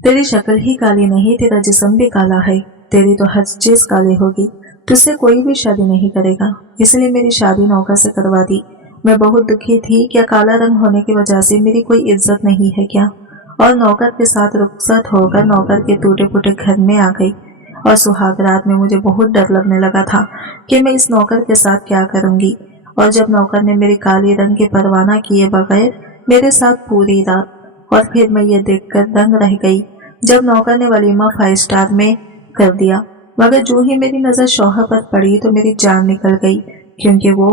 तेरी शक्ल ही काली नहीं, तेरा जिस्म भी काला है। तेरी तो हर चीज काली होगी। तुझसे कोई भी शादी नहीं करेगा, इसलिए मेरी शादी नौकर से करवा दी। मैं बहुत दुखी थी। क्या काला रंग होने की वजह से मेरी कोई इज्जत नहीं है क्या? और नौकर के साथ रुखसत होकर नौकर के टूटे फूटे घर में आ गई। और सुहाग रात में मुझे बहुत डर लगने लगा था कि मैं इस नौकर के साथ क्या करूंगी। और जब नौकर ने मेरी काली रंग की परवाह किए बगैर मेरे साथ पूरी रात, और फिर मैं ये देखकर दंग रह गई जब नौकर ने वलीमा 5 स्टार में कर दिया। मगर जो ही मेरी नजर शौहर पर पड़ी तो मेरी जान निकल गई, क्योंकि वो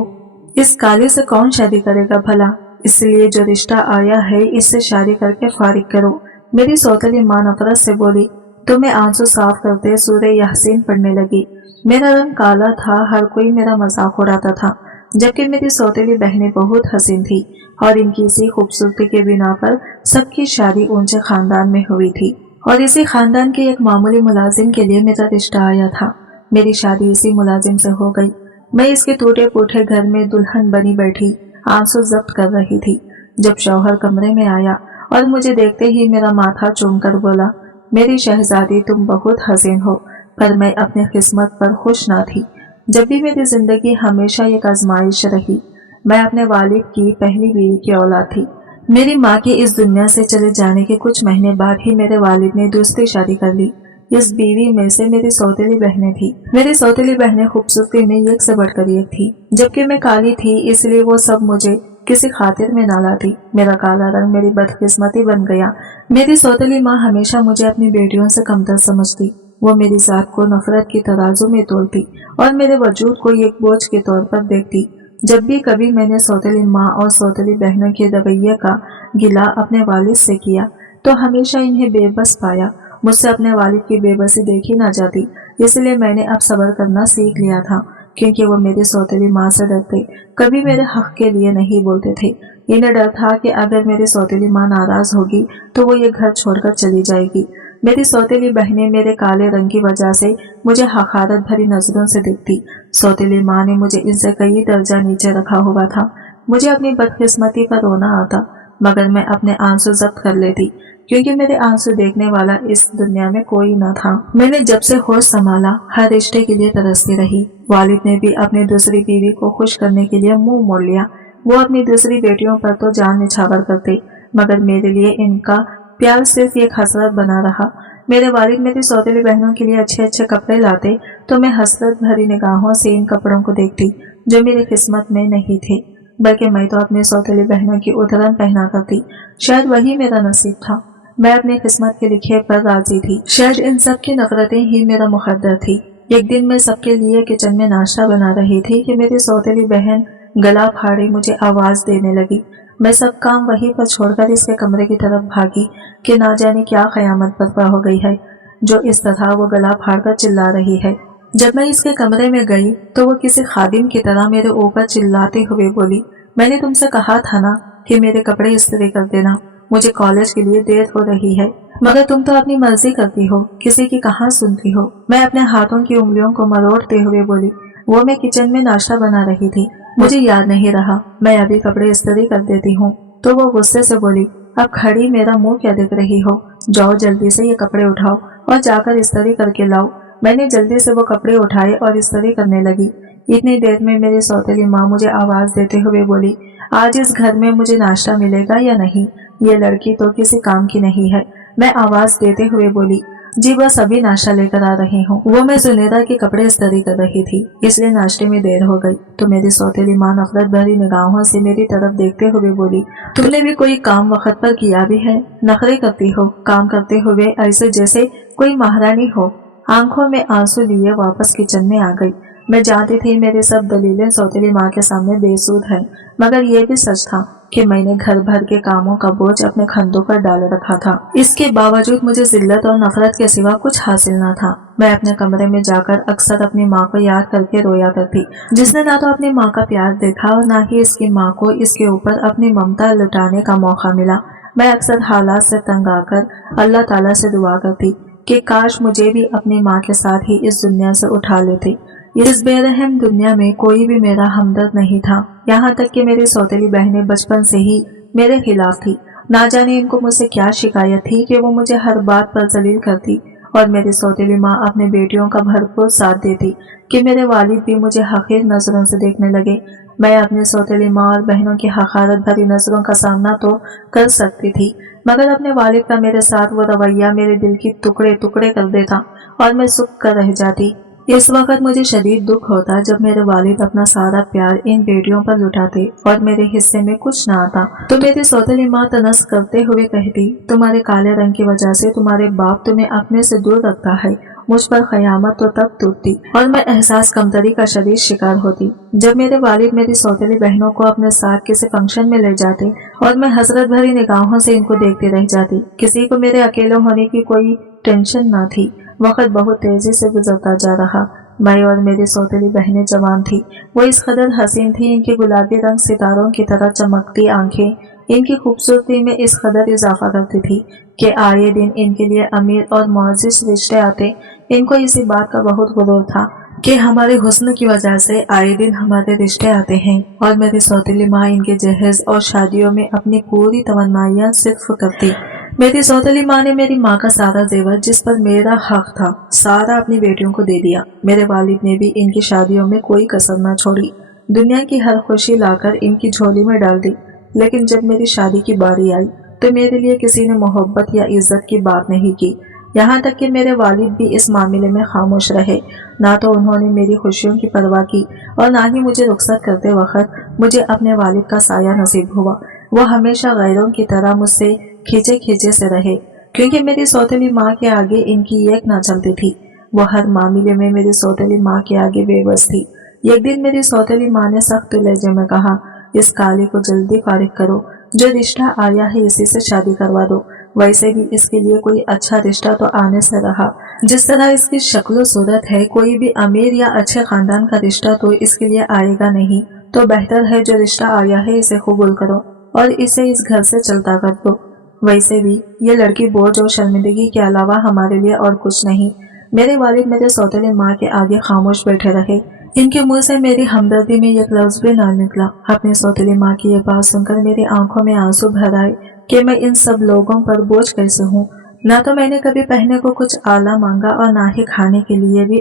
इस काले से कौन शादी करेगा भला। इसलिए जो रिश्ता आया है इससे शादी करके फारिग करो। मेरी सौतेली मां नफरत से बोली तो मैं आंसू साफ करते सूरह यासीन पढ़ने लगी। मेरा रंग काला था, हर कोई मेरा मजाक उड़ाता था, जबकि मेरी सौतेली बहनें बहुत हसीन थी और इनकी इसी खूबसूरती के बिना पर सबकी शादी ऊंचे खानदान में हुई थी। और इसी खानदान के एक मामूली मुलाजिम के लिए मेरा रिश्ता आया था। मेरी शादी इसी मुलाजिम से हो गई। मैं इसके टूटे फूटे घर में दुल्हन बनी बैठी आंसू जब्त कर रही थी जब शौहर कमरे में आया और मुझे देखते ही मेरा माथा चूमकर बोला, मेरी शहजादी तुम बहुत हसीन हो। पर मैं अपनी किस्मत पर खुश ना थी। जब भी मेरी जिंदगी हमेशा एक आजमाइश रही। मैं अपने वालिद की पहली बीवी की औलाद थी। मेरी माँ के इस दुनिया से चले जाने के कुछ महीने बाद ही मेरे वालिद ने दूसरी शादी कर ली। इस बीवी में से मेरी सौतेली बहनें थी। मेरी सौतेली बहनें खूबसूरती में एक से बढ़कर एक थी, जबकि मैं काली थी, इसलिए वो सब मुझे किसी खातिर में ना लाती। मेरा काला रंग मेरी बदकिस्मती बन गया। मेरी सौतेली माँ हमेशा मुझे अपनी बेटियों से कमतर समझती। वो मेरी जात को नफरत की तराजू में तोलती और मेरे वजूद को एक बोझ के तौर पर देखती। जब भी कभी मैंने सौतेली माँ और सौतेली बहनों के रवैये का गिला अपने वालिद से किया तो हमेशा इन्हें बेबस पाया। मुझसे अपने वालिद की बेबसी देखी ना जाती, इसलिए मैंने अब सब्र करना सीख लिया था, क्योंकि वो मेरी सौतेली माँ से डरते, कभी मेरे हक के लिए नहीं बोलते थे। इन्हें डर था कि अगर मेरी सौतेली माँ नाराज होगी तो वो ये घर छोड़कर चली जाएगी। मेरी सौतेली बहनें मेरे काले रंग की वजह से मुझे हकारत भरी नजरों से देखती। सौतेली माँ ने मुझे इनसे कई दर्जा नीचे रखा हुआ था। मुझे अपनी बदकिस्मती पर रोना आता, मगर मैं अपने आंसू जब्त कर लेती, क्योंकि मेरे आंसू देखने वाला इस दुनिया में कोई न था। मैंने जब से होश संभाला हर रिश्ते के लिए तरसती रही। वालिद ने भी अपनी दूसरी बीवी को खुश करने के लिए मुंह मोड़ लिया। वो अपनी दूसरी बेटियों पर तो जान निछावर करते, मगर मेरे लिए इनका प्यार सिर्फ एक हसरत बना रहा। मेरे वालिद मेरी सौतेली बहनों के लिए अच्छे अच्छे कपड़े लाते तो मैं हसरत भरी निगाहों से इन कपड़ों को देखती जो मेरी किस्मत में नहीं थे, बल्कि मैं तो अपनी सौतेली बहनों की उधरन पहना करती। शायद वही मेरा नसीब था। मैं अपनी किस्मत के लिखे पर राजी थी। शायद इन सब की नफरतें ही मेरा मुकद्दर थी। एक दिन मैं सबके लिए किचन में नाश्ता बना रही थी कि मेरी सौतेली बहन गला फाड़े मुझे आवाज देने लगी। मैं सब काम वहीं पर छोड़कर इसके कमरे की तरफ भागी कि ना जाने क्या कयामत बर्पा हो गई है जो इस तरह वो गला फाड़कर चिल्ला रही है। जब मैं इसके कमरे में गई तो वो किसी खादिम की तरह मेरे ऊपर चिल्लाते हुए बोली, मैंने तुमसे कहा था ना कि मेरे कपड़े इस्त्री कर देना, मुझे कॉलेज के लिए देर हो रही है, मगर तुम तो अपनी मर्जी करती हो, किसी की कहाँ सुनती हो। मैं अपने हाथों की उंगलियों को मरोड़ते हुए बोली, वो मैं किचन में नाश्ता बना रही थी, मुझे याद नहीं रहा, मैं अभी कपड़े इस्त्री कर देती हूँ। तो वो गुस्से से बोली, अब खड़ी मेरा मुंह क्या देख रही हो, जाओ जल्दी से ये कपड़े उठाओ और जाकर इस्त्री करके लाओ। मैंने जल्दी से वो कपड़े उठाए और इस्त्री करने लगी। इतनी देर में मेरी सौतेली माँ मुझे आवाज देते हुए बोली, आज इस घर में मुझे नाश्ता मिलेगा या नहीं? ये लड़की तो किसी काम की नहीं है। मैं आवाज देते हुए बोली, जी बस अभी नाश्ता लेकर आ रही हूँ। वो मैं जुनेदा के कपड़े इस्त्री कर रही थी, इसलिए नाश्ते में देर हो गई। तो मेरी सौतेली माँ नफरत भरी निगाहों से मेरी तरफ देखते हुए बोली, तुमने भी कोई काम वक्त पर किया भी है? नखरे करती हो काम करते हुए ऐसे जैसे कोई महारानी हो। आंखों में आंसू लिए वापस किचन में आ गई। मैं जानती थी मेरी सब दलीलें सौतेली माँ के सामने बेसूद हैं, मगर यह भी सच था कि मैंने घर भर के कामों का बोझ अपने कंधों पर डाल रखा था। इसके बावजूद मुझे जिल्लत और नफरत के सिवा कुछ हासिल न था। मैं अपने कमरे में जाकर अक्सर अपनी माँ को याद करके रोया करती, जिसने ना तो अपनी माँ का प्यार देखा और ना ही इसकी माँ को इसके ऊपर अपनी ममता लुटाने का मौका मिला। मैं अक्सर हालात से तंग आकर अल्लाह ताला से दुआ करती कि काश मुझे भी अपनी माँ के साथ ही इस दुनिया से उठा लेते। इस बेरहम दुनिया में कोई भी मेरा हमदर्द नहीं था। यहाँ तक कि मेरी सौतेली बहनें बचपन से ही मेरे खिलाफ थी ना जाने इनको मुझसे क्या शिकायत थी कि वो मुझे हर बात पर जलील करती और मेरी सौतेली माँ अपने बेटियों का भरपूर साथ देती कि मेरे वालिद भी मुझे हकीर नजरों से देखने लगे। मैं अपनी सौतेली माँ और बहनों की हकारत भरी नजरों का सामना तो कर सकती थी, मगर अपने वालिद का मेरे साथ वो रवैया मेरे दिल की टुकड़े टुकड़े कर देता और मैं सुख कर रह जाती। इस वक्त मुझे शदीद दुख होता जब मेरे वालिद अपना सारा प्यार इन बेटियों पर लुटाते और मेरे हिस्से में कुछ ना आता तो मेरी सौतेली माँ तनस करते हुए कहती, तुम्हारे काले रंग की वजह से तुम्हारे बाप तुम्हें अपने से दूर रखता है। मुझ पर कयामत तो तब टूटती और मैं एहसास कमतरी का शदीद शिकार होती जब मेरे वालिद मेरी सौतेली बहनों को अपने साथ किसी फंक्शन में ले जाते और मैं हसरत भरी निगाहों से इनको देखती रह जाती। किसी को मेरे अकेले होने की कोई टेंशन न थी। वक्त बहुत तेजी से गुजरता जा रहा। मैं और मेरी सौतेली बहनें जवान थी। वो इस कदर हसीन थी, इनके गुलाबी रंग सितारों की तरह चमकती आंखें इनकी खूबसूरती में इस कदर इजाफा करती थी कि आए दिन इनके लिए अमीर और मुअज़्ज़ज़ रिश्ते आते। इनको इसी बात का बहुत गुरूर था कि हमारे हुस्न की वजह से आए दिन हमारे रिश्ते आते हैं और मेरी सौतेली माँ इनके जहेज और शादियों में अपनी पूरी तमन्नाइयां सिर्फ करती। मेरी सौतेली माँ ने मेरी माँ का सारा जेवर जिस पर मेरा हक था सारा अपनी बेटियों को दे दिया। मेरे वालिद ने भी इनकी शादियों में कोई कसर न छोड़ी, दुनिया की हर खुशी लाकर इनकी झोली में डाल दी। लेकिन जब मेरी शादी की बारी आई तो मेरे लिए किसी ने मोहब्बत या इज्जत की बात नहीं की। यहाँ तक कि मेरे वालिद भी इस मामले में खामोश रहे। ना तो उन्होंने मेरी खुशियों की परवाह की और ना ही मुझे रुखसत करते वक्त मुझे अपने वालिद का साया नसीब हुआ। वो हमेशा गैरों की तरह मुझसे खींचे खींचे से रहे क्योंकि मेरी सौतेली माँ के आगे इनकी एक ना चलती थी। वो हर मामले में मेरी सौतेली माँ के आगे बेबस थी। एक दिन मेरी सौतेली माँ ने सख्त लहजे में कहा, इस काली को जल्दी फारिग करो, जो रिश्ता आया है इसी से शादी करवा दो। वैसे भी इसके लिए कोई अच्छा रिश्ता तो आने से रहा। जिस तरह इसकी शक्ल सूरत है, कोई भी अमीर या अच्छे खानदान का रिश्ता तो इसके लिए आएगा नहीं। तो बेहतर है जो रिश्ता आया है इसे कबूल करो और इसे इस घर से चलता कर दो। वैसे भी ये लड़की बोझ और शर्मिंदगी के अलावा हमारे लिए और कुछ नहीं। मेरे वालिद मेरे सौतेली माँ के आगे खामोश बैठे रहे। इनके मुंह से मेरी हमदर्दी में एक लफ्ज भी ना निकला। अपनी सौतेली माँ की ये बात सुनकर मेरी आंखों में आंसू भर आए कि मैं इन सब लोगों पर बोझ कैसे हूँ। ना तो मैंने कभी पहनने को कुछ आला मांगा और ना ही खाने के लिए भी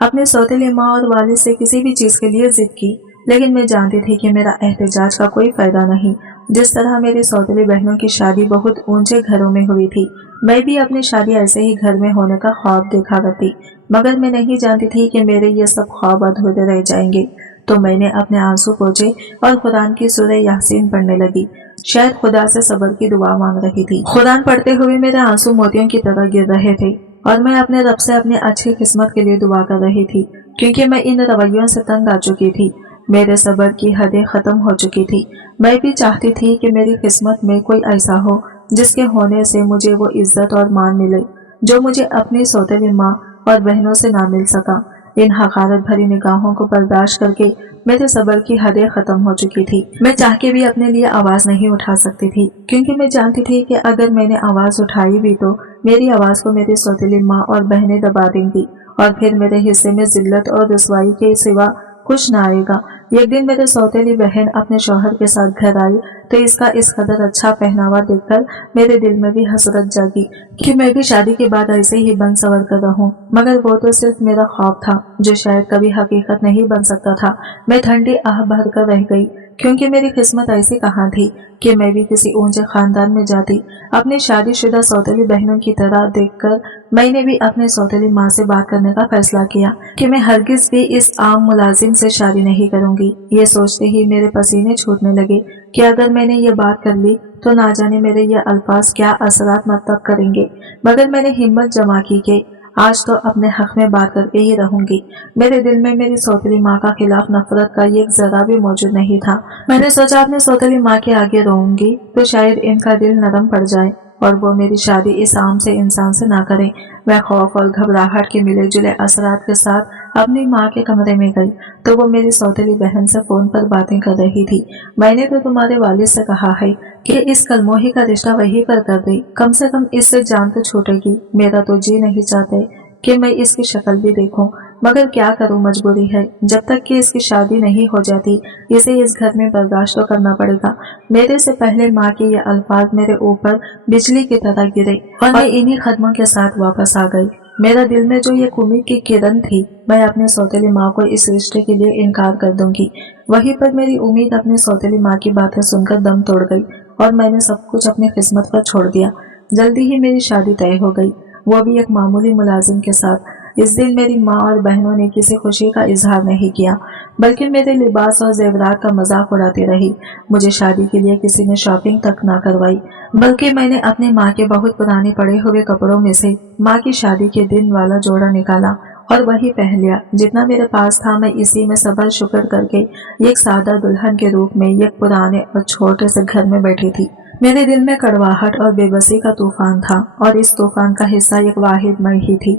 अपने सौतेली माँ और वालिद से किसी भी चीज के लिए जिद की। लेकिन मैं जानती थी कि मेरा एहतजाज का कोई फायदा नहीं। जिस तरह मेरी सौतेली बहनों की शादी बहुत ऊंचे घरों में हुई थी, मैं भी अपनी शादी ऐसे ही घर में होने का ख्वाब देखा करती। मगर मैं नहीं जानती थी कि मेरे ये सब ख्वाब अधूरे रह जाएंगे। तो मैंने अपने आंसू पोंछे और कुरान की सूरह यासीन पढ़ने लगी। शायद खुदा से सब्र की दुआ मांग रही थी। कुरान पढ़ते हुए मेरे आंसू मोतियों की तरह गिर रहे थे और मैं अपने रब से अपनी अच्छी किस्मत के लिए दुआ कर रही थी क्योंकि मैं इन रवैयों से तंग आ चुकी थी। मेरे सब्र की हदें खत्म हो चुकी थी। मैं भी चाहती थी कि मेरी किस्मत में कोई ऐसा हो जिसके होने से मुझे वो इज्जत और मान मिले जो मुझे अपनी सौतेली माँ और बहनों से ना मिल सका। इन हकारत भरी निगाहों को बर्दाश्त करके मेरे सब्र की हदें खत्म हो चुकी थी। मैं चाह के भी अपने लिए आवाज नहीं उठा सकती थी क्योंकि मैं जानती थी कि अगर मैंने आवाज उठाई भी तो मेरी आवाज को मेरी सौतेली माँ और बहनें दबा देंगी और फिर मेरे हिस्से में जिल्लत और रुसवाई के सिवा कुछ न आएगा। एक दिन मेरे सौतेली बहन अपने शौहर के साथ घर आई तो इसका इस कदर अच्छा पहनावा देखकर मेरे दिल में भी हसरत जागी कि मैं भी शादी के बाद ऐसे ही बन सवर कर रहूं। मगर वो तो सिर्फ मेरा ख्वाब था जो शायद कभी हकीकत नहीं बन सकता था। मैं ठंडी आह भर कर रह गई क्योंकि मेरी किस्मत ऐसी कहाँ थी कि मैं भी किसी ऊंचे खानदान में जाती। अपनी शादीशुदा सौतेली बहनों की तरह देखकर मैंने भी अपने सौतेली माँ से बात करने का फैसला किया कि मैं हरगिज भी इस आम मुलाजिम से शादी नहीं करूंगी। ये सोचते ही मेरे पसीने छूटने लगे कि अगर मैंने ये बात कर ली तो ना जाने मेरे ये अल्फाज क्या असरात मतलब करेंगे। मगर मैंने हिम्मत जमा की कि आज तो अपने हक में बात करके ही रहूंगी। मेरे दिल में मेरी सौतेली माँ का खिलाफ नफरत का एक जरा भी मौजूद नहीं था। मैंने सोचा अपने सौतेली माँ के आगे रोऊंगी तो शायद इनका दिल नरम पड़ जाए और वो मेरी शादी इस आम से इंसान से ना करें। मैं खौफ और घबराहट के मिले जुले असरात के साथ अपनी माँ के कमरे में गई तो वो मेरी सौतेली बहन से फोन पर बातें कर रही थी। मैंने तो तुम्हारे वालिद से कहा है कि इस कलमोही का रिश्ता वहीं पर कर दे, कम से कम इससे जान तो छूटेगी। मेरा तो जी नहीं चाहते कि मैं इसकी शक्ल भी देखूं। मगर क्या करूं, मजबूरी है। जब तक कि इसकी शादी नहीं हो जाती इसे इस घर में बर्दाश्त तो करना पड़ेगा। मेरे से पहले माँ के ये अल्फाज मेरे ऊपर बिजली की तरह गिरे और मैं इन्हीं कदमों के साथ वापस आ गई। मेरा दिल में जो ये उम्मीद की किरण थी मैं अपनी सौतेली माँ को इस रिश्ते के लिए इनकार कर दूंगी, वहीं पर मेरी उम्मीद अपनी सौतेली माँ की बातें सुनकर दम तोड़ गई और मैंने सब कुछ अपनी किस्मत पर छोड़ दिया। जल्दी ही मेरी शादी तय हो गई, वो भी एक मामूली मुलाजिम के साथ। इस दिन मेरी माँ और बहनों ने किसी खुशी का इजहार नहीं किया, बल्कि मेरे लिबास और जेवरात का मजाक उड़ाती रही। मुझे शादी के लिए किसी ने शॉपिंग तक ना करवाई, बल्कि मैंने अपनी माँ के बहुत पुराने पड़े हुए कपड़ों में से माँ की शादी के दिन वाला जोड़ा निकाला और वही पहन लिया। जितना मेरे पास था मैं इसी में सबर शुक्र करके एक सादा दुल्हन के रूप में एक पुराने और छोटे से घर में बैठी थी। मेरे दिल में कड़वाहट और बेबसी का तूफान था और इस तूफान का हिस्सा एक वाहिद मैं ही थी,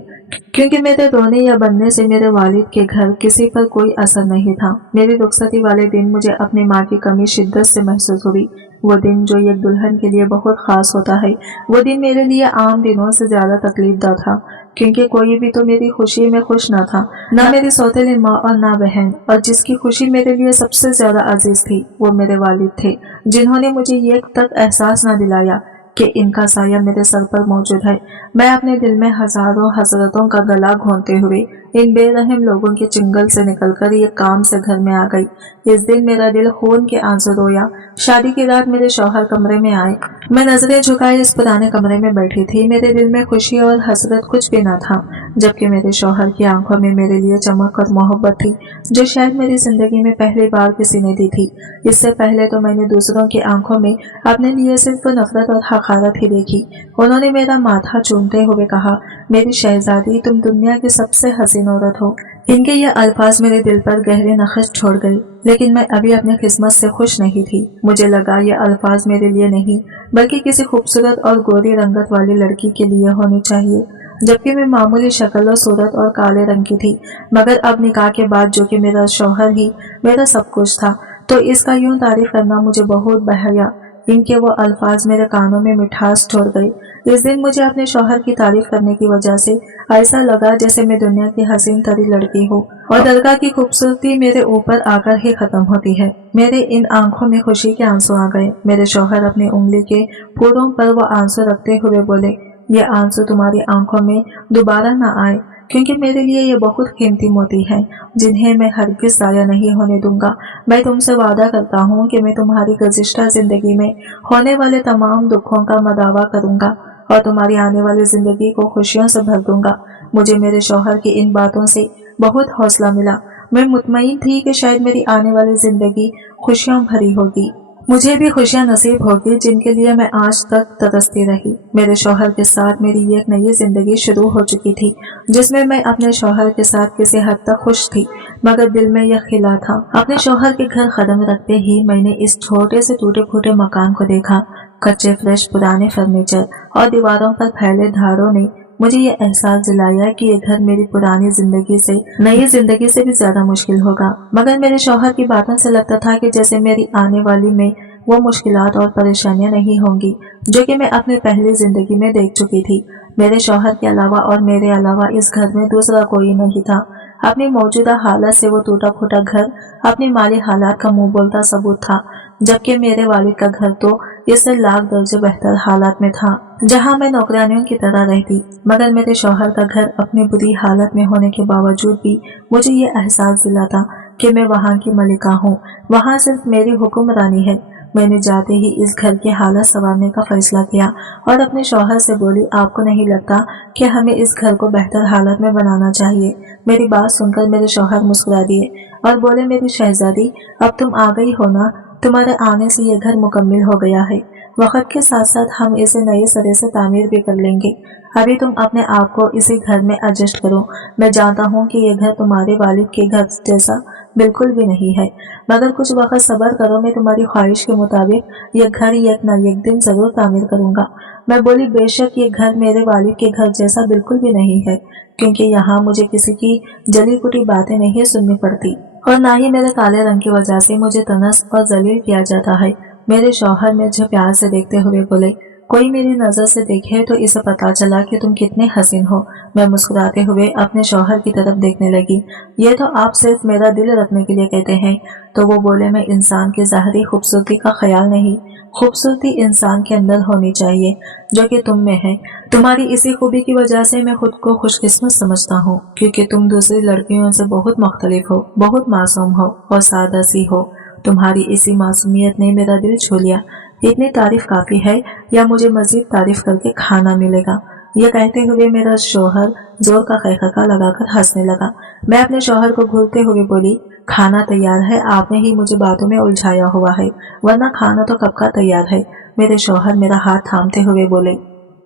क्योंकि मेरे रोने या बनने से मेरे वालिद के घर किसी पर कोई असर नहीं था। मेरी रुखसती वाले दिन मुझे अपनी माँ की कमी शिद्दत से महसूस हुई। वो दिन जो एक दुल्हन के लिए बहुत खास होता है, वो दिन मेरे लिए आम दिनों से ज्यादा तकलीफदा था, क्योंकि कोई भी तो मेरी खुशी में खुश न था, न मेरी सौतेली माँ और ना बहन। और जिसकी खुशी मेरे लिए सबसे ज्यादा अजीज थी वो मेरे वालिद थे, जिन्होंने मुझे ये तक एहसास न दिलाया कि इनका साया मेरे सर पर मौजूद है। मैं अपने दिल में हजारों हसरतों का गला घोंटते हुए इन बेरहम लोगों के चिंगल से निकलकर ये काम से घर में आ गई। इस दिन मेरा दिल खून के आंसू रोया। शादी की रात मेरे शौहर कमरे में आए। मैं नजरें झुकाए इस पुराने कमरे में बैठी थी। मेरे दिल में खुशी और हसरत कुछ भी न था, जबकि मेरे शौहर की आंखों में मेरे लिए चमक और मोहब्बत थी, जो शायद मेरी जिंदगी में पहली बार किसी ने दी थी। इससे पहले तो मैंने दूसरों की आंखों में अपने लिए सिर्फ नफरत और हकारत ही देखी। उन्होंने मेरा माथा चूमते हुए कहा, मेरी शहजादी, तुम दुनिया की सबसे हसीन औरत हो। इनके ये अल्फाज मेरे दिल पर गहरे नक्श छोड़ गए, लेकिन मैं अभी अपनी किस्मत से खुश नहीं थी। मुझे लगा ये अल्फाज मेरे लिए नहीं, बल्कि किसी खूबसूरत और गोरी रंगत वाली लड़की के लिए होनी चाहिए, जबकि मैं मामूली शक्ल और सूरत और काले रंग की थी। मगर अब निकाह के बाद, जो कि मेरा शौहर ही मेरा सब कुछ था, तो इसका यूं तारीफ करना मुझे बहुत बहया। इनके वो अल्फाज मेरे कानों में मिठास छोड़ गए। इस दिन मुझे अपने शौहर की तारीफ करने की वजह से ऐसा लगा जैसे मैं दुनिया की हसीन तरी लड़की हूँ और दरगाह की खूबसूरती मेरे ऊपर आकर ही खत्म होती है। मेरे इन आंखों में खुशी के आंसू आ गए। मेरे शौहर अपनी उंगली के फूलों पर वो आंसू रखते हुए बोले, ये आंसू तुम्हारी आंखों में दोबारा न आए, क्योंकि मेरे लिए ये बहुत कीमती मोती हैं, जिन्हें मैं हरगिज़ ज़ाया नहीं होने दूंगा। मैं तुमसे वादा करता हूँ कि मैं तुम्हारी गुज़िश्ता जिंदगी में होने वाले तमाम दुखों का मदावा करूंगा और तुम्हारी आने वाली जिंदगी को खुशियों से भर दूंगा। मुझे मेरे शौहर की इन बातों से बहुत हौसला मिला। मैं मुतमईन थी कि शायद मेरी आने वाली जिंदगी खुशियों भरी होगी, मुझे भी खुशियां नसीब होगी जिनके लिए मैं आज तक तरसती रही। मेरे शौहर के साथ मेरी एक नई जिंदगी शुरू हो चुकी थी, जिसमें मैं अपने शौहर के साथ किसी हद तक खुश थी, मगर दिल में यह खिला था। अपने शौहर के घर कदम रखते ही मैंने इस छोटे से टूटे फूटे मकान को देखा। कच्चे फ्रेश पुराने फर्नीचर और दीवारों पर फैले धारों ने मुझे ये एहसास दिलाया कि ये घर मेरी पुरानी जिंदगी से नई जिंदगी से भी ज्यादा मुश्किल होगा। मगर मेरे शौहर की बातों से लगता था कि जैसे मेरी आने वाली में वो मुश्किलात और परेशानियां नहीं होंगी जो कि मैं अपनी पहली जिंदगी में देख चुकी थी। मेरे शौहर के अलावा और मेरे अलावा इस घर में दूसरा कोई नहीं था। अपनी मौजूदा हालत से वो टूटा फूटा घर अपनी माली हालात का मुंह बोलता सबूत था, जबकि मेरे वालिद का घर तो इससे लाख दर्जे बेहतर हालात में था, जहां मैं नौकरानियों की तरह रहती। मगर मेरे शौहर का घर अपनी बुरी हालत में होने के बावजूद भी मुझे ये एहसास दिलाता कि मैं वहां की मलिका हूँ, वहां सिर्फ मेरी हुक्मरानी है। मैंने जाते ही इस घर की हालत संवारने का फैसला किया और अपने शौहर से बोली, आपको नहीं लगता कि हमें इस घर को बेहतर हालत में बनाना चाहिए? मेरी बात सुनकर मेरे शौहर मुस्कुरा दिए और बोले, मेरी शहजादी, अब तुम आ गई हो ना, तुम्हारे आने से ये घर मुकम्मिल हो गया है। वक्त के साथ साथ हम इसे नए सिरे से तामीर भी कर लेंगे। अभी तुम अपने आप को इसी घर में एडजस्ट करो। मैं जानता हूँ कि ये घर तुम्हारे वालिद के घर जैसा बिल्कुल भी नहीं है, मगर कुछ वक्त सब्र करो। मैं तुम्हारी ख्वाहिश के मुताबिक ये घर एक न एक दिन जरूर तामीर करूंगा। मैं बोली, बेशक ये घर मेरे वालिद के घर जैसा बिल्कुल भी नहीं है, क्योंकि यहाँ मुझे किसी की जली कुटी बातें नहीं सुननी पड़ती और ना ही मेरे काले रंग की वजह से मुझे तनस और जलील किया जाता है। मेरे शौहर मुझे प्यार से देखते हुए बोले, कोई मेरी नजर से देखे तो इसे पता चला कि तुम कितने हसीन हो। मैं मुस्कुराते हुए अपने शौहर की तरफ देखने लगी। ये तो आप सिर्फ मेरा दिल रखने के लिए कहते हैं। तो वो बोले, मैं इंसान की ज़ाहिरी खूबसूरती का ख्याल नहीं, खूबसूरती इंसान के अंदर होनी चाहिए जो कि तुम में है। तुम्हारी इसी खूबी की वजह से मैं खुद को खुशकिस्मत समझता हूँ, क्योंकि तुम दूसरी लड़कियों से बहुत मुख्तलिफ हो, बहुत मासूम हो और सादा सी हो। तुम्हारी इसी मासूमियत ने मेरा दिल छू लिया। इतनी तारीफ काफी है या मुझे मजीद तारीफ करके खाना मिलेगा? यह कहते हुए मेरा शौहर जोर का खैखका लगाकर हंसने लगा। मैं अपने शौहर को घूरते हुए बोली, खाना तैयार है, आपने ही मुझे बातों में उलझाया हुआ है, वरना खाना तो कब का तैयार है। मेरे शौहर मेरा हाथ थामते हुए बोले,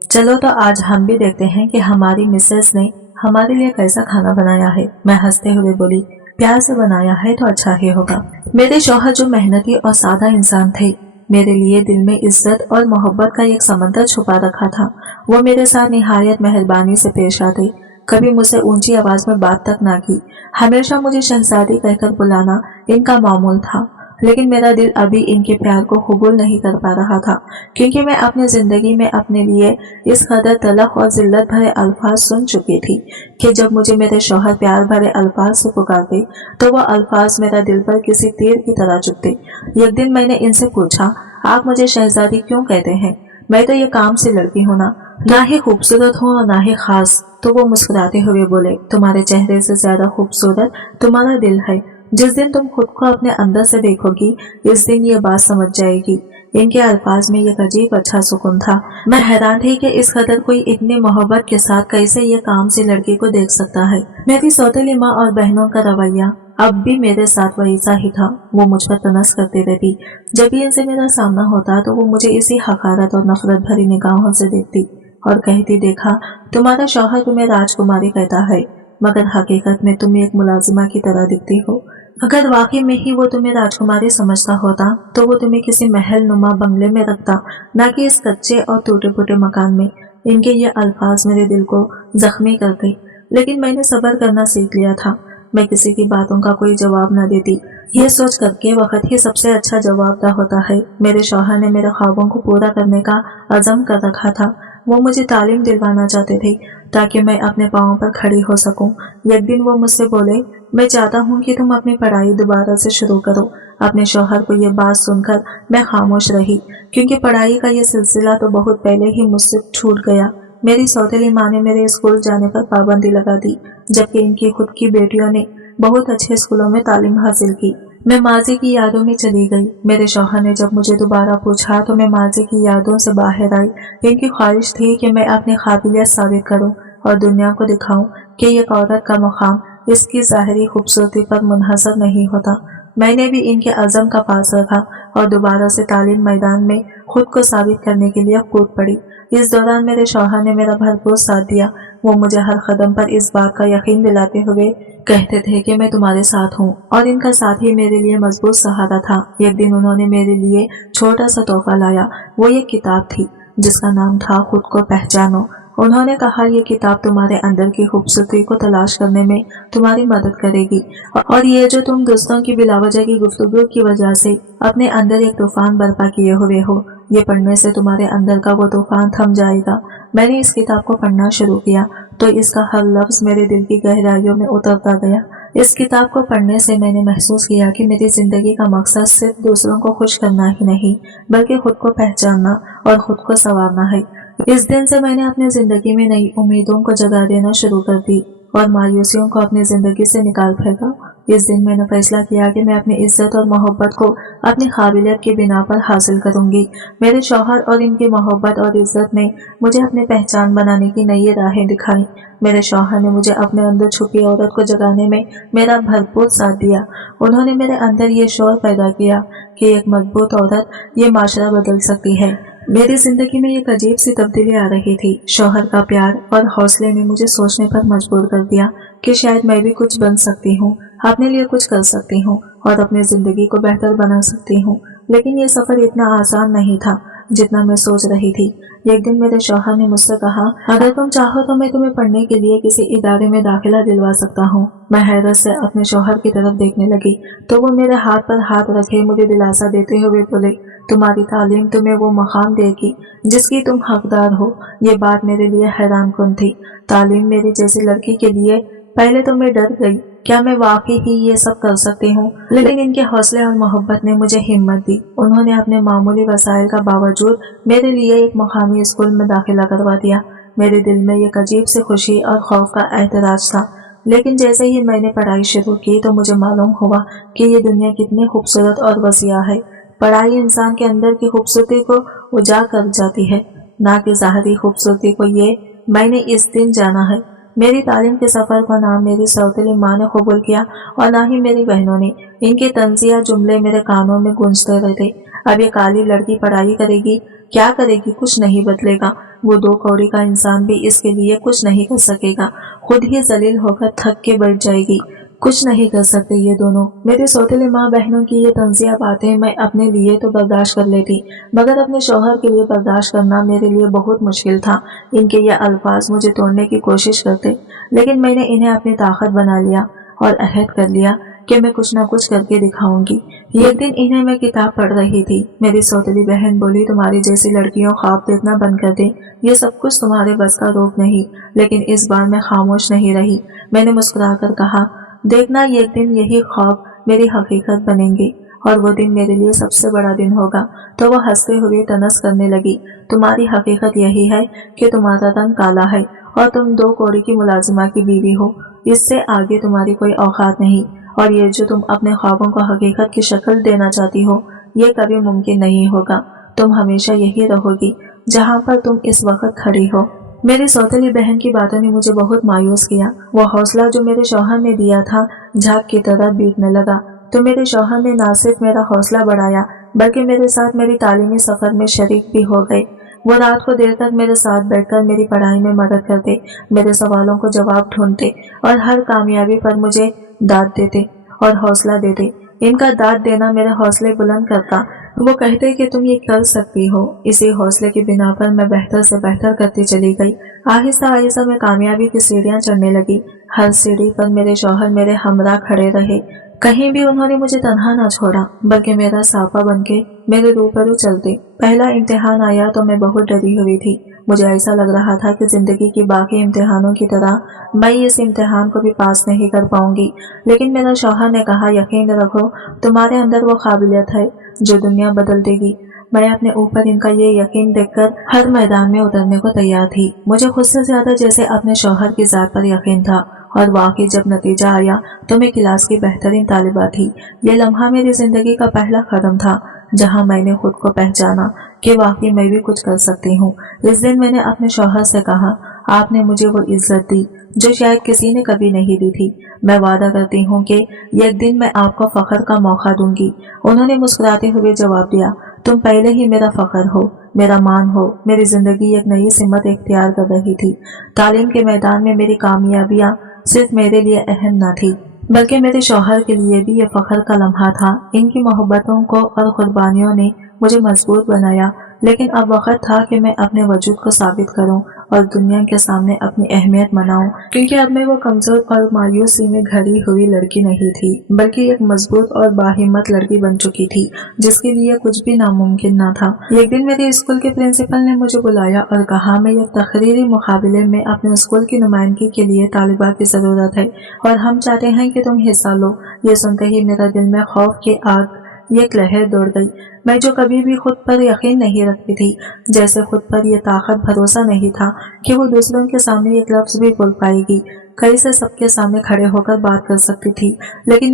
चलो तो आज हम भी देखते हैं कि हमारी मिसेस ने हमारे लिए कैसा खाना बनाया है। मैं हंसते हुए बोली, प्यार से बनाया है तो अच्छा ही होगा। मेरे शौहर जो मेहनती और सादा इंसान थे, मेरे लिए दिल में इज्जत और मोहब्बत का एक समंदर छुपा रखा था। वो मेरे साथ निहायत मेहरबानी से पेश आते, कभी मुझसे ऊंची आवाज में बात तक ना की। हमेशा मुझे शहजादी कहकर बुलाना इनका मामूल था, लेकिन मेरा दिल अभी इनके प्यार को कबूल नहीं कर पा रहा था, क्योंकि मैं अपनी जिंदगी में अपने लिए इस कदर तलख और जिल्लत भरे अल्फाज सुन चुकी थी कि जब मुझे मेरे शौहर प्यार भरे अल्फाज से पुकारते तो वह अल्फाज मेरा दिल पर किसी तीर की तरह चुभते। एक दिन मैंने इनसे पूछा, आप मुझे शहजादी क्यों कहते हैं? मैं तो ये काम से लड़की हूँ ना ही खूबसूरत हूँ और ना ही खास। तो वो मुस्कुराते हुए बोले, तुम्हारे चेहरे से ज्यादा खूबसूरत तुम्हारा दिल है। जिस दिन तुम खुद को अपने अंदर से देखोगी, इस दिन ये बात समझ जाएगी। इनके अल्फाज में एक अजीब अच्छा सुकून था। मैं हैरान थी कि इस कदर कोई इतनी मोहब्बत के साथ कैसे ये काम से लड़की को देख सकता है। मेरी सौतेली माँ और बहनों का रवैया अब भी मेरे साथ वैसा ही था। वो मुझ पर तनस करती रहती। जब भी इनसे मेरा सामना होता तो वो मुझे इसी हकारत और नफरत भरी निगाहों से देखती और कहती, देखा, तुम्हारा शौहर तुम्हें राजकुमारी कहता है, मगर हकीकत में तुम एक मुलाजिमा की तरह दिखती हो। अगर वाकई में ही वो तुम्हें राजकुमारी समझता होता तो वो तुम्हें किसी महल नुमा बंगले में रखता, न कि इस कच्चे और टूटे फूटे मकान में। इनके ये अल्फाज मेरे दिल को जख्मी कर गई, लेकिन मैंने सब्र करना सीख लिया था। मैं किसी की बातों का कोई जवाब न देती, ये सोच करके वक्त ही सबसे अच्छा जवाबदा होता है। मेरे शौहर ने मेरे ख्वाबों को पूरा करने का अज़म कर रखा था। वो मुझे तालीम दिलवाना चाहते थे ताकि मैं अपने पाँव पर खड़ी हो सकूं। एक दिन वो मुझसे बोले, मैं चाहता हूं कि तुम अपनी पढ़ाई दोबारा से शुरू करो। अपने शौहर को ये बात सुनकर मैं खामोश रही, क्योंकि पढ़ाई का ये सिलसिला तो बहुत पहले ही मुझसे छूट गया। मेरी सौतेली माँ ने मेरे स्कूल जाने पर पाबंदी लगा दी, जबकि इनकी खुद की बेटियों ने बहुत अच्छे स्कूलों में तालीम हासिल की। मैं माजी की यादों में चली गई। मेरे शौहर ने जब मुझे दोबारा पूछा तो मैं माजी की यादों से बाहर आई। इनकी ख्वाहिश थी कि मैं अपनी काबिलियत साबित करूं और दुनिया को दिखाऊं कि एक औरत का मुकाम इसकी ज़ाहिरी खूबसूरती पर मुनहसर नहीं होता। मैंने भी इनके अज़म का पास रखा और दोबारा से तालीम मैदान में खुद को साबित करने के लिए कूद पड़ी। इस दौरान मेरे शौहर ने मेरा भरपूर साथ दिया। वो मुझे हर कदम पर इस बात का यकीन दिलाते हुए कहते थे कि मैं तुम्हारे साथ हूँ, और इनका साथ ही मेरे लिए मजबूत सहारा था। एक दिन उन्होंने मेरे लिए छोटा सा तोहफा लाया। वो एक किताब थी जिसका नाम था खुद को पहचानो। उन्होंने कहा, ये किताब तुम्हारे अंदर की खूबसूरती को तलाश करने में तुम्हारी मदद करेगी, और ये जो तुम दोस्तों की बिलावजह की गुफ्तगू की वजह से अपने अंदर एक तूफान बर्पा किए हुए हो, ये पढ़ने से तुम्हारे अंदर का वो तूफान थम जाएगा। मैंने इस किताब को पढ़ना शुरू किया तो इसका हर लफ्ज मेरे दिल की गहराइयों में उतरता गया। इस किताब को पढ़ने से मैंने महसूस किया कि मेरी जिंदगी का मकसद सिर्फ दूसरों को खुश करना ही नहीं, बल्कि खुद को पहचानना और खुद को संवारना है। इस दिन से मैंने अपनी जिंदगी में नई उम्मीदों को जगा देना शुरू कर दी और मायूसियों को अपनी जिंदगी से निकाल फेंका। इस दिन मैंने फैसला किया कि मैं अपनी इज्जत और मोहब्बत को अपनी काबिलियत की बिना पर हासिल करूंगी। मेरे शौहर और इनकी मोहब्बत और इज्जत ने मुझे अपनी पहचान बनाने की नई राहें दिखाई। मेरे शौहर ने मुझे अपने अंदर छुपी औरत को जगाने में मेरा भरपूर साथ दिया। उन्होंने मेरे अंदर ये शौर पैदा किया कि एक मजबूत औरत ये माशरा बदल सकती है। मेरी जिंदगी में एक अजीब सी तब्दीली आ रही थी। शौहर का प्यार और हौसले ने मुझे सोचने पर मजबूर कर दिया कि शायद मैं भी कुछ बन सकती हूँ, अपने लिए कुछ कर सकती हूँ और अपनी जिंदगी को बेहतर बना सकती हूँ। लेकिन ये सफर इतना आसान नहीं था जितना मैं सोच रही थी। एक दिन मेरे शौहर ने मुझसे कहा, अगर तुम चाहो तो मैं तुम्हें पढ़ने के लिए किसी इदारे में दाखिला दिलवा सकता हूँ। मैं हैरत से अपने शौहर की तरफ देखने लगी तो वो मेरे हाथ पर हाथ रखे मुझे दिलासा देते हुए बोले, तुम्हारी तालीम तुम्हें वो मकाम देगी जिसकी तुम हकदार हो। ये बात मेरे लिए हैरान कुन थी। तालीम मेरी जैसी लड़की के लिए। पहले तो मैं डर गई, क्या मैं वाकई ही ये सब कर सकती हूँ? लेकिन इनके हौसले और मोहब्बत ने मुझे हिम्मत दी। उन्होंने अपने मामूली वसाइल का बावजूद मेरे लिए एक मुकामी स्कूल में दाखिला करवा दिया। मेरे दिल में एक अजीब सी खुशी और खौफ का एहतराज था। लेकिन जैसे ही मैंने पढ़ाई शुरू की तो मुझे मालूम हुआ कि ये दुनिया कितनी खूबसूरत और वसीआ है। पढ़ाई इंसान के अंदर की खूबसूरती को उजागर कर जाती है, ना कि ज़ाहरी खूबसूरती को। ये मैंने इस दिन जाना है। मेरी तालीम के सफ़र को ना मेरी सौतेली माँ ने कबूल किया और ना ही मेरी बहनों ने। इनके तंजिया जुमले मेरे कानों में गूंजते रहते। अब ये काली लड़की पढ़ाई करेगी, क्या करेगी, कुछ नहीं बदलेगा। वो 2 कौड़ी का इंसान भी इसके लिए कुछ नहीं कर सकेगा। खुद ही जलील होकर थक के बैठ जाएगी। कुछ नहीं कर सकते ये दोनों। मेरी सौतेली माँ बहनों की ये तंजिया बातें मैं अपने लिए तो बर्दाश्त कर लेती, मगर अपने शौहर के लिए बर्दाश्त करना मेरे लिए बहुत मुश्किल था। इनके ये अल्फाज मुझे तोड़ने की कोशिश करते, लेकिन मैंने इन्हें अपनी ताकत बना लिया और अहद कर लिया कि मैं कुछ न कुछ करके दिखाऊंगी। एक दिन इन्हें मैं किताब पढ़ रही थी। मेरी सौतेली बहन बोली, तुम्हारी जैसी लड़कियों ख्वाब देखना बंद कर दे, ये सब कुछ तुम्हारे बस का रोग नहीं। लेकिन इस बार मैं खामोश नहीं रही। मैंने मुस्कुराकर कहा, देखना एक दिन यही ख्वाब मेरी हकीकत बनेंगे और वो दिन मेरे लिए सबसे बड़ा दिन होगा। तो वो हंसते हुए तनस करने लगी, तुम्हारी हकीकत यही है कि तुम्हारा रंग काला है और तुम 2 कौड़ी की मुलाजिमा की बीवी हो। इससे आगे तुम्हारी कोई औकात नहीं, और ये जो तुम अपने ख्वाबों को हकीकत की शक्ल देना चाहती हो, ये कभी मुमकिन नहीं होगा। तुम हमेशा यही रहोगी जहाँ पर तुम इस वक्त खड़ी हो। मेरी सौतेली बहन की बातों ने मुझे बहुत मायूस किया। वो हौसला जो मेरे शौहर ने दिया था झाग की तरह बीतने लगा। तो मेरे शौहर ने न सिर्फ मेरा हौसला बढ़ाया, बल्कि मेरे साथ मेरी तालीमी सफर में शरीक भी हो गए। वो रात को देर तक मेरे साथ बैठकर मेरी पढ़ाई में मदद करते, मेरे सवालों को जवाब ढूंढते और हर कामयाबी पर मुझे दाद देते और हौसला देते। इनका दाद देना मेरे हौसले बुलंद करता। वो कहते कि तुम ये कर सकती हो। इसी हौसले की बिना पर मैं बेहतर से बेहतर करती चली गई। आहिस्ता आहिस्ता मैं कामयाबी की सीढ़ियां चढ़ने लगी। हर सीढ़ी पर मेरे शौहर मेरे हमरा खड़े रहे। कहीं भी उन्होंने मुझे तन्हा ना छोड़ा, बल्कि मेरा साफा बनके मेरे रूबरू चलते। पहला इम्तिहान आया तो मैं बहुत डरी हुई थी। मुझे ऐसा लग रहा था कि जिंदगी की बाकी इम्तिहानों की तरह मैं इस इम्तिहान को भी पास नहीं कर पाऊंगी। लेकिन मेरा शौहर ने कहा, यकीन रखो, तुम्हारे अंदर वो काबिलियत है जो दुनिया बदल देगी। मैं अपने ऊपर इनका ये यकीन देखकर हर मैदान में उतरने को तैयार थी। मुझे खुद से ज्यादा जैसे अपने शौहर की जात पर यकीन था, और वाकई जब नतीजा आया तो मैं क्लास की बेहतरीन तालिबा थी। ये लम्हा मेरी जिंदगी का पहला कदम था जहां मैंने खुद को पहचाना कि वाकई मैं भी कुछ कर सकती हूँ। इस दिन मैंने अपने शौहर से कहा, आपने मुझे वो इज्जत दी जो शायद किसी ने कभी नहीं दी थी। मैं वादा करती हूँ कि एक दिन मैं आपको फख्र का मौका दूंगी। उन्होंने मुस्कुराते हुए जवाब दिया, तुम पहले ही मेरा फख्र हो, मेरा मान हो। मेरी जिंदगी एक नई सिमत इख्तियार कर रही थी। तालीम के मैदान में मेरी कामयाबियां सिर्फ मेरे लिए अहम न थी, बल्कि मेरे शौहर के लिए भी ये फख्र का लम्हा था। इनकी मोहब्बतों को और कुर्बानियों ने मुझे मजबूत बनाया। लेकिन अब वक्त था कि मैं अपने वजूद को साबित करूं और दुनिया के सामने अपनी अहमियत मनाऊं, क्योंकि अब मैं वो कमजोर और मायूसी में घड़ी हुई लड़की नहीं थी, बल्कि एक मजबूत और बाहिम्मत लड़की बन चुकी थी जिसके लिए कुछ भी नामुमकिन न था। एक दिन मेरे स्कूल के प्रिंसिपल ने मुझे बुलाया और कहा, मैं एक तकरीरी मुकाबले में अपने स्कूल की नुमाइंदगी के लिए तालिबात की जरूरत है और हम चाहते हैं कि तुम हिस्सा लो। ये सुनते ही मेरा दिल में खौफ की आग एक लहर दौड़ गई। मैं जो कभी भी खुद पर यकीन नहीं रखती थी, जैसे खुद पर यह ताकत भरोसा नहीं था कि वो दूसरों के सामने एक लफ्ज भी बोल पाएगी, कैसे सबके सामने खड़े होकर बात कर सकती थी। लेकिन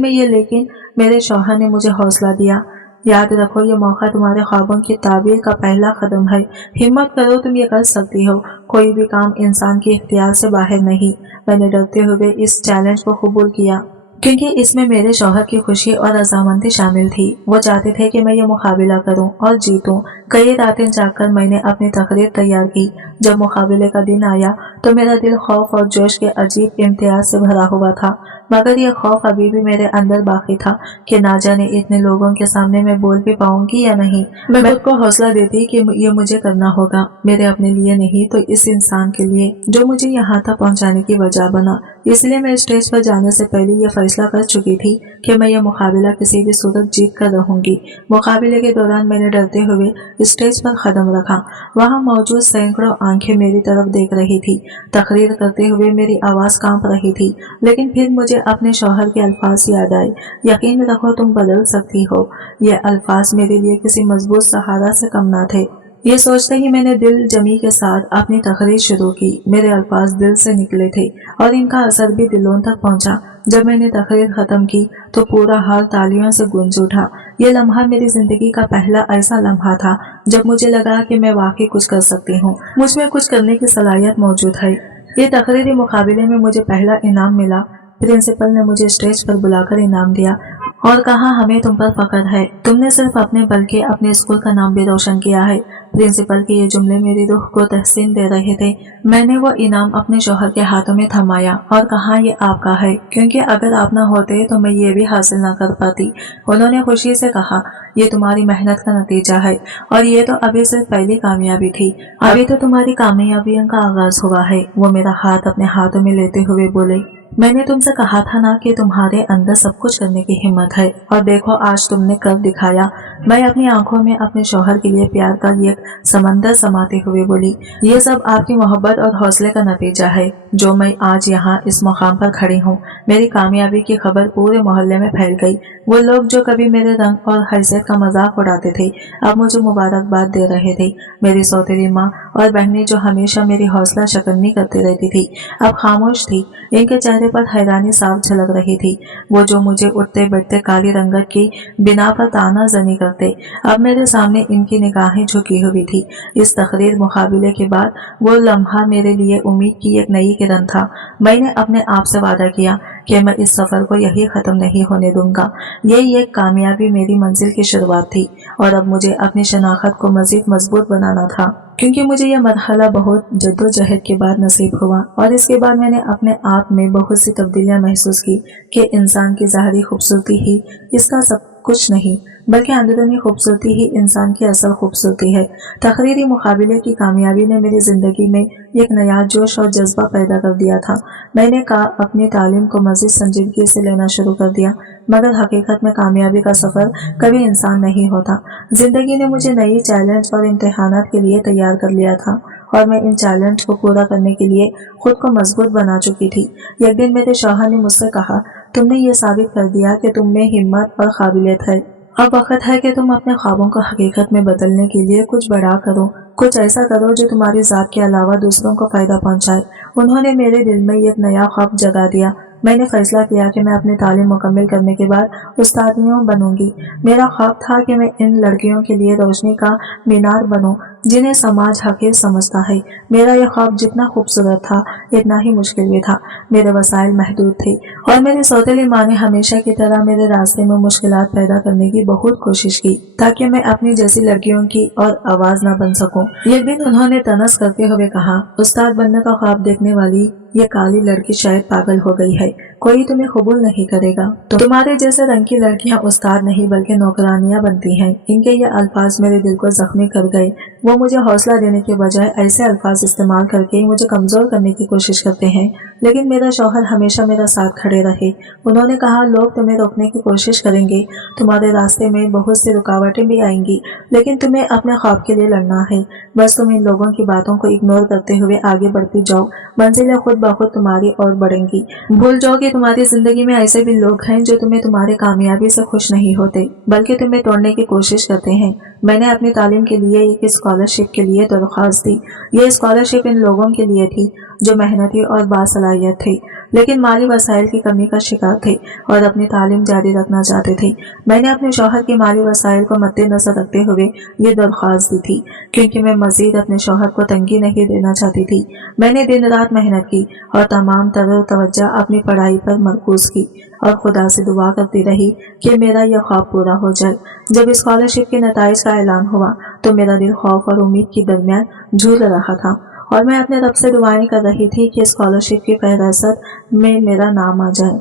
मेरे शौहर ने मुझे हौसला दिया। याद रखो, ये मौका तुम्हारे ख्वाबों की ताबीर का पहला कदम है। हिम्मत करो, तुम ये कर सकती हो। कोई भी काम इंसान के इख्तियार से बाहर नहीं। मैंने डरते हुए इस चैलेंज को कबूल किया, क्योंकि इसमें मेरे शौहर की खुशी और रजामंदी शामिल थी। वो चाहते थे कि मैं ये मुकाबला करूं और जीतूं। कई रातें जागकर मैंने अपनी तकरीर तैयार की। जब मुकाबले का दिन आया तो मेरा दिल खौफ और जोश के अजीब इम्तियाज से भरा हुआ था, मगर यह खौफ अभी भी मेरे अंदर बाकी था कि ना जाने इतने लोगों के सामने मैं बोल भी पाऊंगी या नहीं। मैं खुद को हौसला देती कि ये मुझे करना होगा, मेरे अपने लिए नहीं तो इस इंसान के लिए जो मुझे यहाँ तक पहुँचाने की वजह बना। इसलिए मैं स्टेज पर जाने से पहले यह फैसला कर चुकी थी कि मैं ये मुकाबला किसी भी सूरत जीत कर रहूंगी। मुकाबले के दौरान मैंने डरते हुए स्टेज पर कदम रखा। वहां मौजूद सैकड़ों आंखें मेरी तरफ देख रही थी। तकरीर करते हुए मेरी आवाज कांप रही थी, लेकिन फिर मुझे अपने शौहर के अल्फाज याद आए, यकीन रखो तुम बदल सकती हो। ये अल्फाज मेरे लिए किसी मजबूत सहारा से कम न थे। ये सोचते ही मैंने दिल जमी के साथ अपनी तकरीर शुरू की। मेरे अल्फाज दिल से निकले थे और इनका असर भी दिलों तक पहुंचा। जब मैंने तकरीर खत्म की तो पूरा हाल तालियों से गूंज उठा। ये लम्हा मेरी जिंदगी का पहला ऐसा लम्हा था जब मुझे लगा कि मैं वाकई कुछ कर सकती हूँ, मुझ में कुछ करने की सलाहियत मौजूद है। ये तकरीरी मुकाबले में मुझे पहला इनाम मिला। प्रिंसिपल ने मुझे स्टेज पर बुलाकर इनाम दिया और कहा, हमें तुम पर फख्र है, तुमने सिर्फ अपने बल्कि अपने स्कूल का नाम भी रोशन किया है। प्रिंसिपल के ये जुमले मेरी रूह को तहसीन दे रहे थे। मैंने वो इनाम अपने शौहर के हाथों में थमाया और कहा, ये आपका है, क्योंकि अगर आप ना होते तो मैं ये भी हासिल ना कर पाती। उन्होंने खुशी से कहा, ये तुम्हारी मेहनत का नतीजा है और ये तो अभी सिर्फ पहली कामयाबी थी, अभी तो तुम्हारी कामयाबियों का आगाज हुआ है। वो मेरा हाथ अपने हाथों में लेते हुए बोले, मैंने तुमसे कहा था ना कि तुम्हारे अंदर सब कुछ करने की हिम्मत है, और देखो आज तुमने कर दिखाया। मैं अपनी आंखों में अपने शौहर के लिए प्यार का एक समंदर समाते हुए बोली, ये सब आपकी मोहब्बत और हौसले का नतीजा है जो मैं आज यहाँ इस मुकाम पर खड़ी हूँ। मेरी कामयाबी की खबर पूरे मोहल्ले में फैल गई। वो लोग जो कभी मेरे रंग और हैसियत का मजाक उड़ाते थे अब मुझे मुबारकबाद दे रहे थे। मेरी सौतेली माँ और बहनें जो हमेशा मेरी हौसला शकनी करती रहती थी अब खामोश थी। इनके चेहरे पर हैरानी साफ झलक रही थी। वो जो मुझे उठते बैठते काली रंगत की बिना पर ताना जनी करते, अब मेरे सामने इनकी निगाहें झुकी हुई थी। इस तकरीर मुकाबले के बाद वो लम्हा मेरे लिए उम्मीद की एक नई किरण था। मैंने अपने आप से वादा किया कि मैं इस सफर को यही खत्म नहीं होने दूंगा। यही एक कामयाबी मेरी मंजिल की शुरुआत थी और अब मुझे अपनी शनाख्त को मजीद मजबूत बनाना था, क्योंकि मुझे यह मरहला बहुत जद्दोजहद के बाद नसीब हुआ। और इसके बाद मैंने अपने आप में बहुत सी तब्दीलियां महसूस की कि इंसान की ज़ाहरी खूबसूरती ही इसका सब कुछ नहीं, बल्कि अंदरूनी खूबसूरती ही इंसान की असल खूबसूरती है। तकरीरी मुकाबले की कामयाबी ने मेरी जिंदगी में एक नया जोश और जज्बा पैदा कर दिया था। मैंने अपनी तालीम को मजीद संजीदगी से लेना शुरू कर दिया, मगर हकीकत में कामयाबी का सफर कभी इंसान नहीं होता। जिंदगी ने मुझे नई चैलेंज और इम्तिहानात के लिए तैयार कर लिया था और मैं इन चैलेंज को पूरा करने के लिए खुद को मजबूत बना चुकी थी। एक दिन मेरे शौहर ने मुझसे कहा, तुमने ये साबित कर दिया कि तुम में हिम्मत और काबिलियत है। अब वक्त है कि तुम अपने ख्वाबों को हकीकत में बदलने के लिए कुछ बड़ा करो, कुछ ऐसा करो जो तुम्हारी जात के अलावा दूसरों को फायदा पहुंचाए। उन्होंने मेरे दिल में एक नया ख्वाब जगा दिया। मैंने फैसला किया कि मैं अपनी तालीम मुकम्मल करने के बाद उस्तादियों बनूंगी। मेरा ख्वाब था कि मैं इन लड़कियों के लिए रोशनी का मीनार बनूं जिन्हें समाज हकीर समझता है। मेरा यह ख्वाब जितना खूबसूरत था इतना ही मुश्किल भी था। मेरे वसाइल महदूद थे और मेरी सौतेली माँ ने हमेशा की तरह मेरे रास्ते में मुश्किलात पैदा करने की बहुत कोशिश की ताकि मैं अपनी जैसी लड़कियों की और आवाज न बन सकूं। एक दिन उन्होंने तनस करते हुए कहा, उस्ताद बनने का ख्वाब देखने वाली ये काली लड़की शायद पागल हो गई है, कोई तुम्हें कबूल नहीं करेगा। तुम्हारे जैसे रंग की लड़कियां उस्ताद नहीं बल्कि नौकरानियां बनती हैं। इनके ये अल्फाज मेरे दिल को जख्मी कर गए। वो मुझे हौसला देने के बजाय ऐसे अल्फाज इस्तेमाल करके मुझे कमजोर करने की कोशिश करते हैं, लेकिन मेरा शौहर हमेशा मेरा साथ खड़े रहे। उन्होंने कहा, लोग तुम्हें रोकने की कोशिश करेंगे, तुम्हारे रास्ते में बहुत सी रुकावटें भी आएंगी, लेकिन तुम्हें अपने ख्वाब के लिए लड़ना है। बस तुम इन लोगों की बातों को इग्नोर करते हुए आगे बढ़ती जाओ, मंजिलें खुद ब खुद तुम्हारी ओर बढ़ेंगी। भूल जाओ कि तुम्हारी जिंदगी में ऐसे भी लोग हैं जो तुम्हें तुम्हारे कामयाबी से खुश नहीं होते बल्कि तुम्हें तोड़ने की कोशिश करते हैं। मैंने अपनी तालीम के लिए एक स्कॉलरशिप के लिए दरख्वास्त दी। ये स्कॉलरशिप इन लोगों के लिए थी जो मेहनती और बासलाहियत थे, लेकिन माली वसाइल की कमी का शिकार थे और अपनी तालीम जारी रखना चाहते थे। मैंने अपने शौहर के माली वसाइल को मद्देनजर रखते हुए ये दरख्वास्त दी थी, क्योंकि मैं मजीद अपने शौहर को तंगी नहीं देना चाहती थी। मैंने दिन रात मेहनत की और तमाम तरह तवज्जो अपनी पढ़ाई पर मरकूज की और खुदा से दुआ करती रही कि मेरा यह ख्वाब पूरा हो जाए। जब स्कॉलरशिप के नताइज का ऐलान हुआ तो मेरा दिल खौफ और उम्मीद के दरमियान झूल रहा था और मैं अपने रब से दुआएं कर रही थी कि स्कॉलरशिप की फहरिस्त में मेरा नाम आ जाए।